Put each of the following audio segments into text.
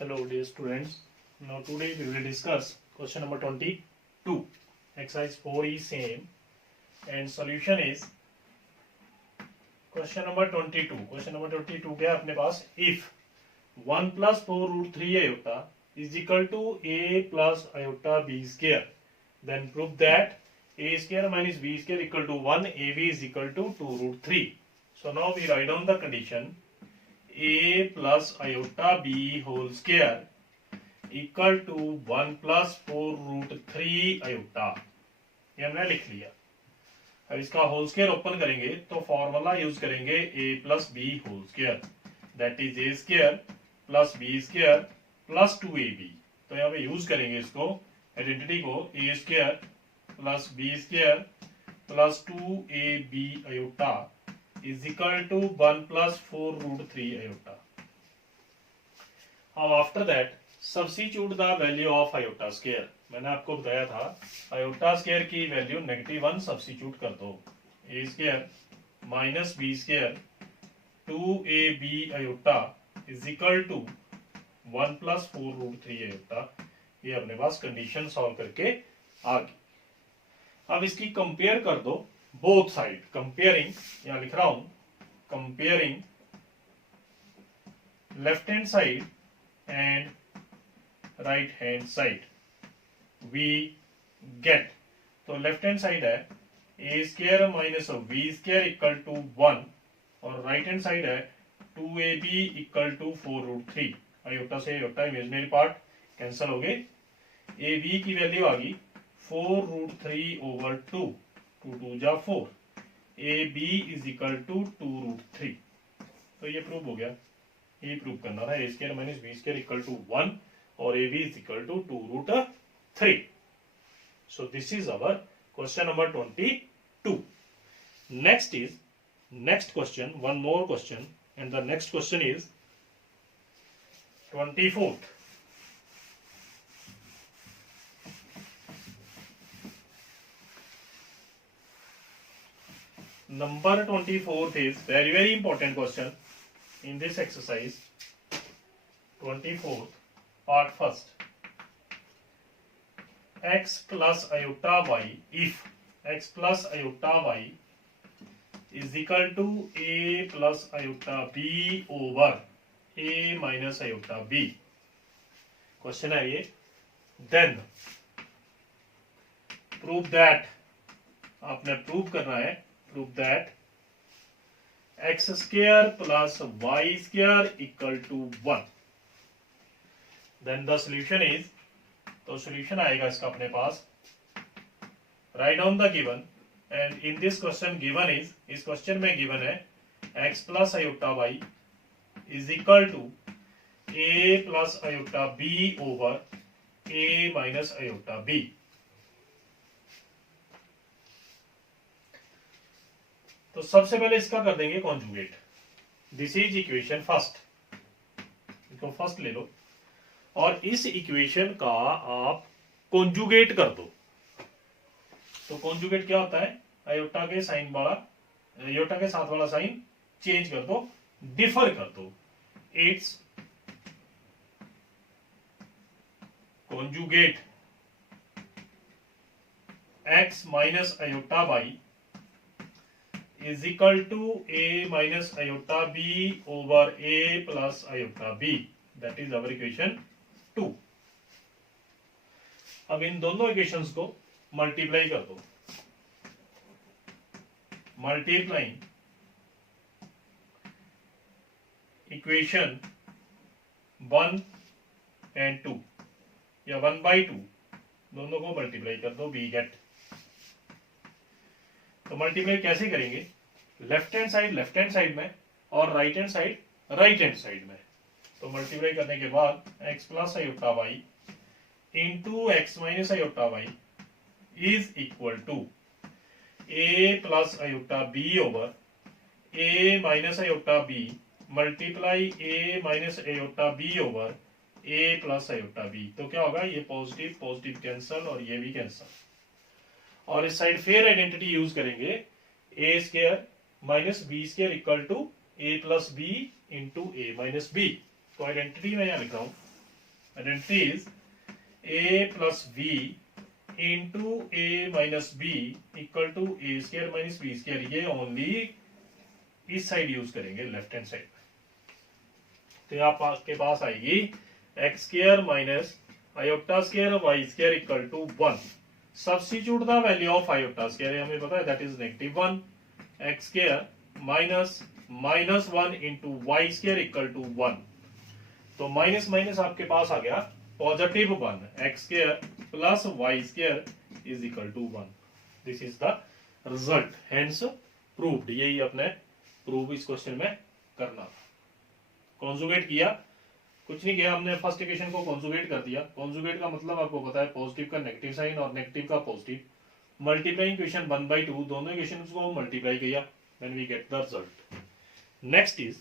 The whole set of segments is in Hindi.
Hello dear students. Now today we will discuss question number 22. Exercise 4 is same and solution is question number 22. Question number 22 क्या है अपने पास? If 1 plus 4 root 3 iota is equal to a plus iota b square, then prove that a square minus b square equal to 1, ab is equal to 2 root 3. So now we write down the condition a plus iota b whole square equal to 1 plus 4 root 3 iota, ये हमने लिख लिया। अब इसका होल स्क्वायर ओपन करेंगे तो फॉर्मूला यूज करेंगे a plus B whole square, that is a square plus B square plus 2ab। तो यहाँ पे यूज करेंगे इसको आइडेंटिटी को a square plus B square plus 2ab iota is equal to 1 plus 4 root 3 iota. Now after that substitute the value of iota square. मैंने आपको बताया था iota square की वैल्यू -1 सब्स्टिट्यूट कर दो। a square minus b square 2ab iota is equal to 1 plus 4 root 3 iota। ये अपने पास कंडीशन सॉल्व करके आ गई। अब इसकी कंपेयर कर दो बोथ साइड। कंपेयरिंग, यहां लिख रहा हूं comparing left hand side and right hand side we get. तो लेफ्ट हैंड साइड है a square minus B square equal to 1 और राइट हैंड साइड है 2ab equal to 4 root 3। Iota से आयोटा इमेजिनरी पार्ट कैंसिल हो गए। ए बी की वैल्यू आ गई 4 रूट 3 ओवर 2, 2 2 जा 4, A B is equal to 2 root 3। तो ये प्रूव हो गया। ये प्रूव करना था a square minus B square equal to 1 और a B is equal to 2 root 3। So this is our question number 22। Next question, one more question and the next question is 24th। Number 24th is very important question in this exercise. 24th part first. X plus iota y, if x plus iota y is equal to a plus iota b over a minus iota b. Question है ये। Then prove that, आपने प्रूव करना है, prove that x square plus y square equal to 1. Then the solution is, तो solution आएगा इसका अपने पास। Write down the given and in this question given is, इस question में given है x plus iota y is equal to a plus iota b over a minus iota b. तो सबसे पहले इसका कर देंगे conjugate. This is equation first, इसको फर्स्ट ले लो और इस इक्वेशन का आप कॉन्जुगेट कर दो। तो कॉन्जुगेट क्या होता है? आयोटा के साइन वाला, आयोटा के साथ वाला साइन चेंज कर दो, डिफर कर दो। It's conjugate x minus iota y is equal to a minus iota b over a plus iota b. That is our equation 2. अब इन दोनों इक्वेशंस को मल्टीप्लाई कर दो। मल्टीप्लाइंग इक्वेशन 1 एंड 2 या 1/2 दोनों को मल्टीप्लाई कर दो, वी गेट। तो मल्टीप्लाई कैसे करेंगे? लेफ्ट हैंड साइड में और राइट हैंड साइड में। तो मल्टीप्लाई करने के बाद x plus iota y into x minus iota y is equal to a plus iota b over a minus iota b multiply a minus iota b over a plus iota b। तो क्या होगा? ये पॉजिटिव कैंसल और ये भी कैंसल। और इस साइड फिर आइडेंटिटी यूज करेंगे a square minus B square equal to a plus B into A minus b. तो आइडेंटिटी मैं यहां लिख रहा हूं identity is a plus B into A minus b equal to a square minus B square. ये ओनली इस साइड यूज करेंगे, लेफ्ट हैंड साइड। तो आपके पास आएगी x square minus iota square y square equal to 1। Substitute the value of iota square, हमें पता है that is -1। X square minus -1 into Y square equal to 1। तो माइनस माइनस आपके पास आ गया +1। X square plus Y square is equal to 1। This is the result, hence proved. यही अपने प्रूव इस क्वेश्चन में करना था। कॉन्जुगेट किया, कुछ नहीं किया, हमने फर्स्ट इक्वेशन को कॉन्जुगेट कर दिया। कॉन्जुगेट का मतलब आपको पता है पॉजिटिव का नेगेटिव साइन और नेगेटिव का पॉजिटिव। मल्टीप्लाइंग इक्वेशन 1/2, दोनों इक्वेशंस को मल्टीप्लाई किया, then we get the result. Next is,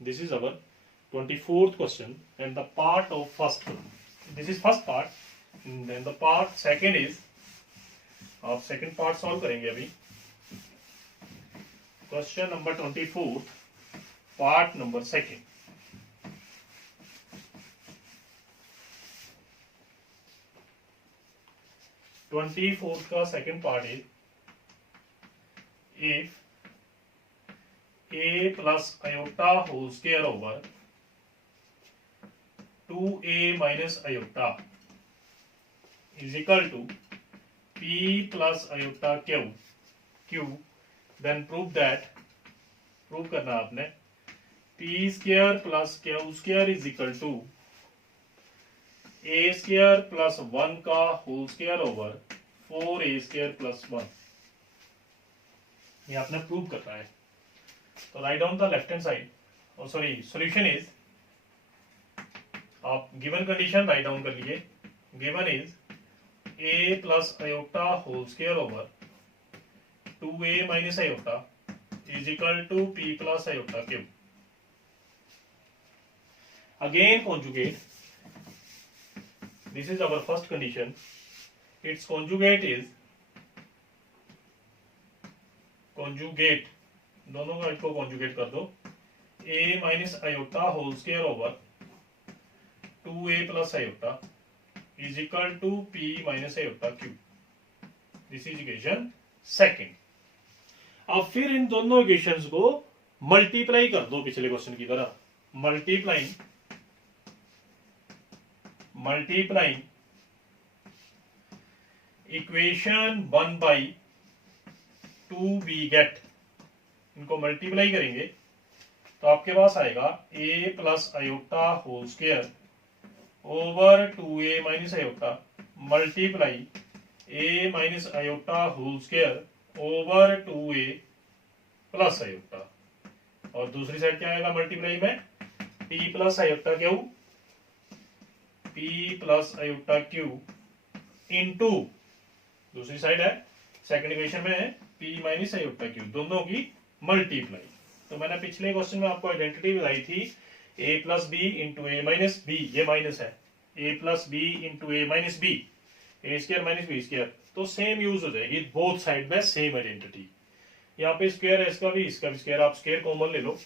this is our 24th question and the part of first, this is first part. Then the part second is, आप सेकंड पार्ट सॉल्व करेंगे अभी। Question number 24 part number second. Twenty fourth का second part is if a plus iota whole square over 2a minus iota is equal to p plus iota q, then prove that, prove करना आपने p square plus q square is equal to a square plus 1 का whole square over 4a square plus 1। ये आपने प्रूव करना है। तो right down the left hand side, और सॉरी सॉल्यूशन इज, आप गिवन कंडीशन राइट डाउन कर लीजिए। Given is a plus iota whole square over 2a minus iota is equal to p plus iota cube. Again conjugate, this is our first condition, its conjugate is, conjugate, दोनों का इसको conjugate कर दो, a minus iota whole square over 2a plus iota is equal to p minus iota cube. This is equation second. अब फिर इन दोनों इक्वेशंस को मल्टीप्लाई कर दो पिछले क्वेश्चन की तरह। मल्टीप्लाइंग इक्वेशन 1/2 वी गेट, इनको मल्टीप्लाई करेंगे तो आपके पास आएगा a plus iota whole square over 2a minus iota multiply a minus iota whole square over 2a plus iota, और दूसरी साइड क्या आएगा मल्टीप्लाई में, p plus iota q, p plus iota q into, दूसरी साइड है सेकंड इक्वेशन में है p माइनस आयोटा क्यू, दोनों की मल्टीप्लाई। तो मैंने पिछले क्वेश्चन में आपको आइडेंटिटी बताई थी a plus B into A minus B, ये माइनस है, a plus B into A minus B, A square minus B square, तो सेम यूज हो जाएगी बोथ साइड में, सेम आइडेंटिटी। यहाँ पे स्क्वायर है, इसका भी स्क्वायर, आप स्क्वायर कॉमन ले लो,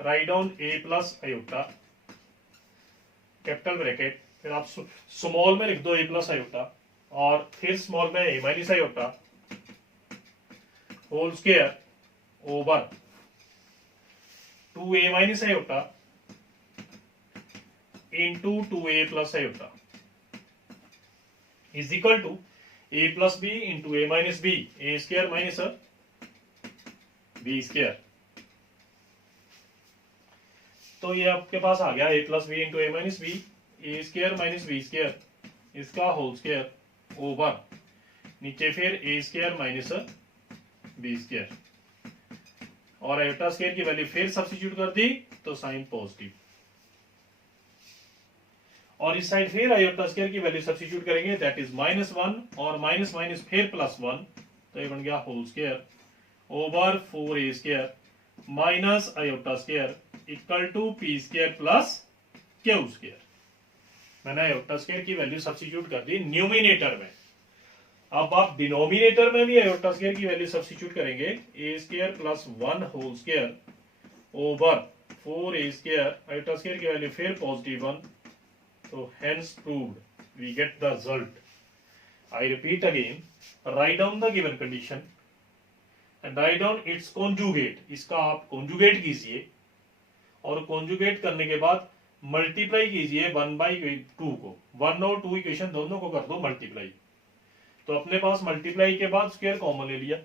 write down a plus iota capital bracket, फिर आप स्मॉल में लिख दो a प्लस आयोटा, और फिर स्मॉल में a minus iota whole square over 2a minus iota into 2a plus iota is equal to a plus B into A minus B, A square minus B square. तो ये आपके पास आ गया a plus B into A minus B, A square minus B square, इसका होल स्क्वायर ओवर नीचे फिर A square minus B square, और आयोटा स्क्वायर की वैल्यू फिर सब्स्टिट्यूट कर दी तो साइन पॉजिटिव, और इस साइड फिर आयोटा स्क्वायर की वैल्यू सब्स्टिट्यूट करेंगे, दैट इज -1 और माइनस माइनस फिर +1, तो ये बन गया whole square over 4a square minus iota square equal to p square plus q square. मैंने आयोटा स्क्वायर की वैल्यू सब्स्टिट्यूट कर दी न्यूमिनेटर में। अब आप डिनोमिनेटर में भी आयोटा स्क्वायर की वैल्यू सब्स्टिट्यूट करेंगे, a square plus 1 whole square over 4a square, iota square की वैल्यू फिर +1 So hence proved, we get the result. I repeat again, write down the given condition and write down its conjugate. इसका आप conjugate कीजिए और conjugate करने के बाद मल्टीप्लाई कीजिए 1/2 को, 1 और 2 इक्वेशन दोनों को कर दो मल्टीप्लाई। तो अपने पास मल्टीप्लाई के बाद स्क्वायर कॉमन ले लिया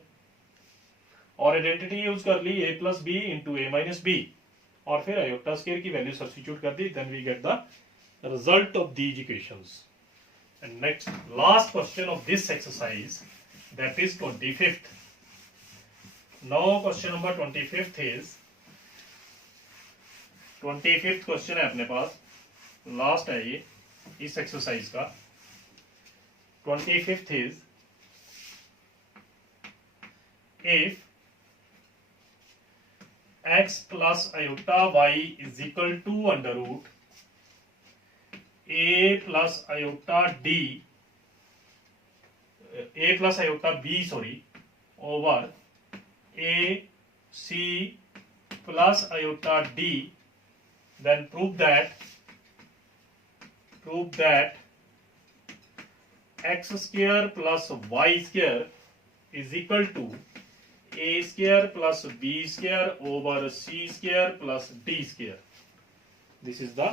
और आइडेंटिटी यूज कर ली a plus B into A minus b और फिर आयोटा स्क्वायर की वैल्यू सब्स्टिट्यूट कर दी, then we get the result of these equations. And next last question of this exercise, that is 25th। Now question number 25th is 25th question है अपने पास, लास्ट है ये इस एक्सरसाइज का। 25th is if x plus iota y is equal to under root a plus iota d a plus iota b over a c plus iota d, then prove that x square plus y square is equal to a square plus b square over c square plus d square. This is the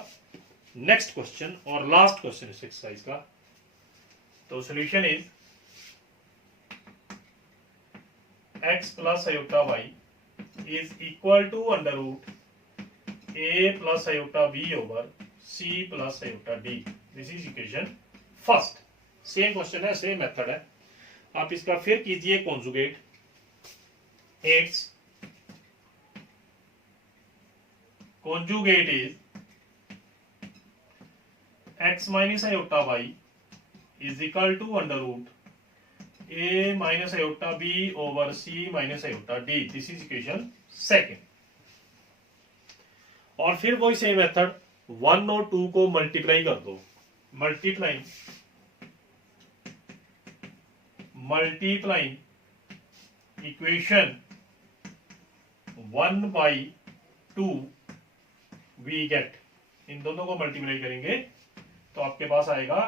next question or last question इस exercise का। तो solution is x plus iota y is equal to under root a plus iota b over c plus iota d. This is equation first. Same question है, सेम मेथड है। आप इसका फिर कीजिए conjugate. its conjugate is x minus iota y is equal to under root a minus iota b over c minus iota d. This is equation second. और फिर वही सेम मेथड 1 और 2 को मल्टीप्लाई कर दो। मल्टीप्लाइंग इक्वेशन 1/2 वी गेट, इन दोनों को मल्टीप्लाई करेंगे तो आपके पास आएगा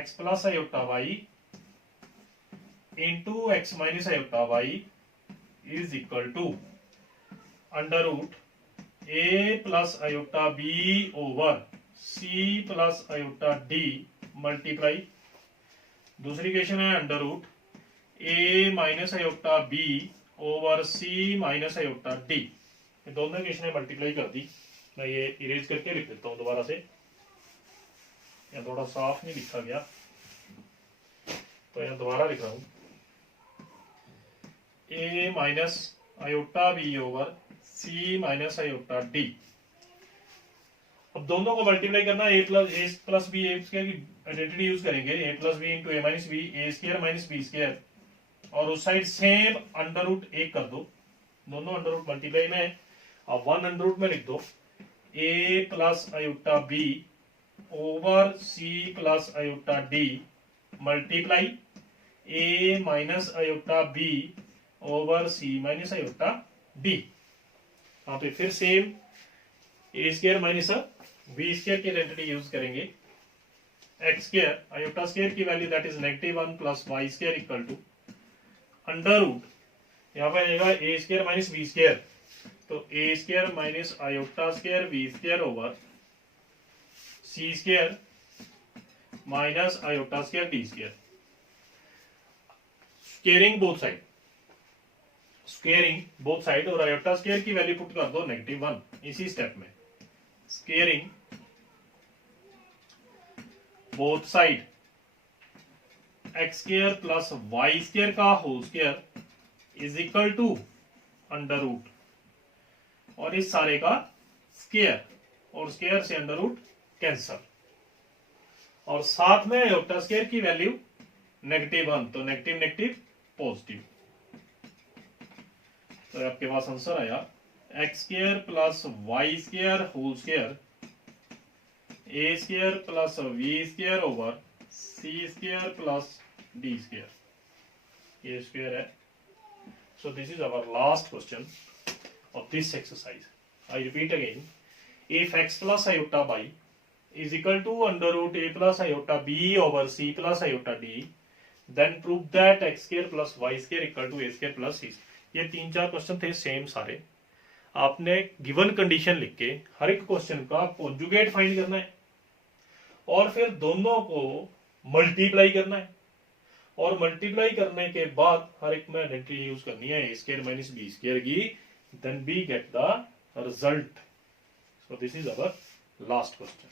x plus iota y into x minus iota y is equal to under root a plus iota b over c plus iota d multiply, दूसरी इक्वेशन है under root a minus iota b over c minus iota d। ये दोनों इक्वेशन मल्टीप्लाई कर दी। मैं ये इरेज करके लिख देता हूँ दोबारा से, यहाँ थोड़ा साफ नहीं लिखा गया तो यहाँ दोबारा लिख रहा हूँ a minus iota b over c minus iota d। अब दोनों को मल्टीप्लाई करना, a plus B A square की आइडेंटिटी यूज करेंगे, a plus B into A minus B A square minus B square और उस साइड सेम अंडर रूट एक कर दो, दोनों अंडर रूट मल्टीप्लाई में अब 1 अंडर रूट में लिख दो a plus iota b over c plus iota d multiply a minus iota b over c minus iota d। यहाँ पे फिर same a square minus b square की आइडेंटिटी यूज करेंगे। x स्क्वायर आयोटा स्क्वायर की value that is -1 plus y square equal to under root, यहाँ पे आएगा a square minus B square, तो a square minus iota square b square over C square minus iota square d square. Squaring both side और आयोटा स्क्वायर की वैल्यू पुट कर दो -1 इसी स्टेप में। Squaring both side x square plus Y square का whole square is equal to under root और इस सारे का स्क्वायर और स्क्वायर से अंडर रूट कैंसल और साथ में आयोटा स्क्वायर की वैल्यू -1 तो नेगेटिव पॉजिटिव। तो आपके पास आंसर आया x square plus Y square whole square A square plus V square over C square plus D square, ये स्क्वायर है। So this is our last question of this exercise. I repeat again, if x plus iota y is equal to under root a plus iota b over c plus iota d, then prove that x square plus y square equal to a square plus c. ये 3-4 क्वेश्चन थे सेम सारे. आपने गिवन कंडीशन लिख के हर एक क्वेश्चन का कॉन्जुगेट फाइंड करना है और फिर दोनों को मल्टीप्लाई करना है और मल्टीप्लाई करने के बाद हर एक में आइडेंटिटी यूज करनी है a square minus b square की, then we get the result. So this is our last question.